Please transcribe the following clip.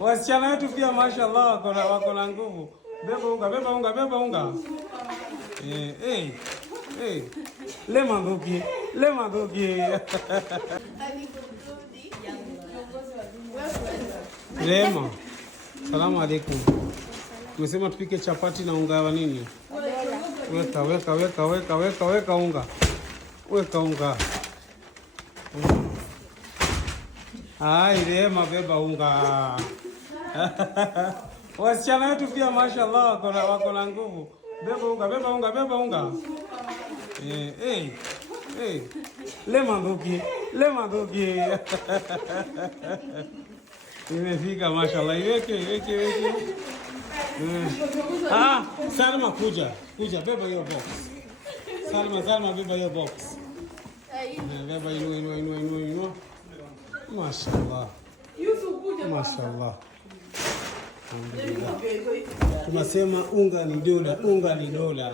Wasichana wetu pia mashallah wako na nguvu. Beba unga. Lema ngoki. Lema. Salamu alaikum. Tumesema tupike chapati na unga wa nini? Weka unga. Weka unga. Lema beba unga. Wasichana wetu pia mashallah wako na nguvu. Beba unga. Lema ngoki. Imefika mashallah. Iweke. Salma kuja beba hiyo box. Salma beba hiyo box. Beba inua. Mashallah. Alhamdulillah. Tunasema unga ni dola.